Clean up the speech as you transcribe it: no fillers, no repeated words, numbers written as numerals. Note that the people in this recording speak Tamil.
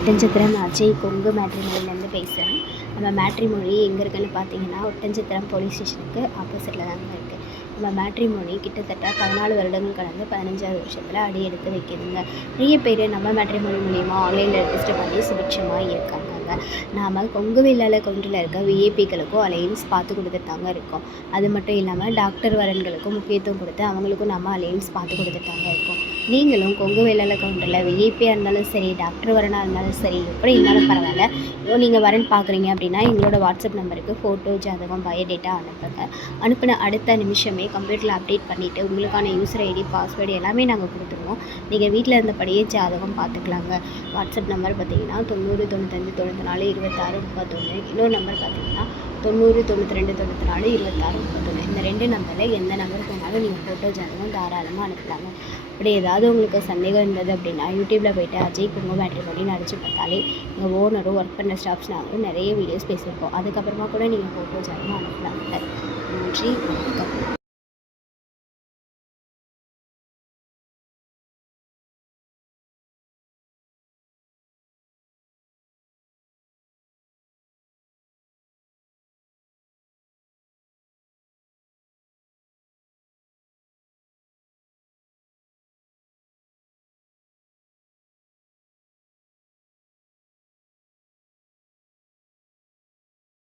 ஒட்டன்சத்திரம் அஜய் கொங்கு மேட்ரிமோனிலேருந்து பேசுகிறேன். நம்ம மேட்ரிமோனி எங்கே இருக்குதுன்னு பார்த்தீங்கன்னா, ஒட்டன்சத்திரம் போலீஸ் ஸ்டேஷனுக்கு ஆப்போசிட்டில் தாங்க இருக்குது. நம்ம மேட்ரிமோனி கிட்டத்தட்ட 14 வருடங்கள் கடந்து 15வது வருஷத்தில் அடி எடுத்து வைக்கிதுங்க. நிறைய பேர் நம்ம மேட்ரிமோனி மூலிமா ஆன்லைனில் ரெஜிஸ்டர் பண்ணி சுபிட்சமாக இருக்காங்க. நாம் கொங்கு வேளாளர் கவுண்டரில் இருக்க விஐபிக்களுக்கும் அலையன்ஸ் பார்த்து கொடுத்துட்டு தாங்க இருக்கோம். அது மட்டும் இல்லாமல் டாக்டர் வரன்களுக்கும் முக்கியத்துவம் கொடுத்து அவங்களுக்கும் நம்ம அலையன்ஸ் பார்த்து கொடுத்துட்டு தாங்க இருக்கோம். நீங்களும் கொங்கு வேளாளர் கவுண்டரில் விஐபியாக இருந்தாலும் சரி, டாக்டர் வரனாக இருந்தாலும் சரி, எப்படி இருந்தாலும் பரவாயில்ல, நீங்கள் வரன் பார்க்குறீங்க அப்படின்னா எங்களோட வாட்ஸ்அப் நம்பருக்கு ஃபோட்டோ, ஜாதகம், பயோடேட்டா அனுப்புங்க. அனுப்பின அடுத்த நிமிஷமே கம்ப்யூட்டரில் அப்டேட் பண்ணிவிட்டு உங்களுக்கான யூசர் ஐடி, பாஸ்வேர்டு எல்லாமே நாங்கள் கொடுத்துருவோம். நீங்கள் வீட்டில் இருந்தபடியே ஜாதகம் பார்த்துக்கலாங்க. வாட்ஸ்அப் நம்பர் பார்த்தீங்கன்னா 90 95 94 26 31. இன்னொரு நம்பர் பார்த்தீங்கன்னா 90 92 94 26 31. இந்த 2 நம்பரில் எந்த நம்பர் போனாலும் நீங்கள் ஃபோட்டோ, ஜாதகம் தாராளமாக அனுப்பலாங்க. அப்படி ஏதாவது உங்களுக்கு சந்தேகம் இருந்தது அப்படின்னா யூடியூப்பில் போய்ட்டு அஜய் கொங்கு மேட்ரிமோனின்னு அடிச்சு பார்த்தாலே எங்கள் ஓனரும் ஒர்க் பண்ண ஸ்டாஃப்ஸ் நாங்களும் நிறைய வீடியோஸ் பேசியிருப்போம். அதுக்கப்புறமா கூட நீங்கள் ஃபோட்டோ, ஜாதகம் அனுப்பலாங்க. நன்றி, வணக்கம்.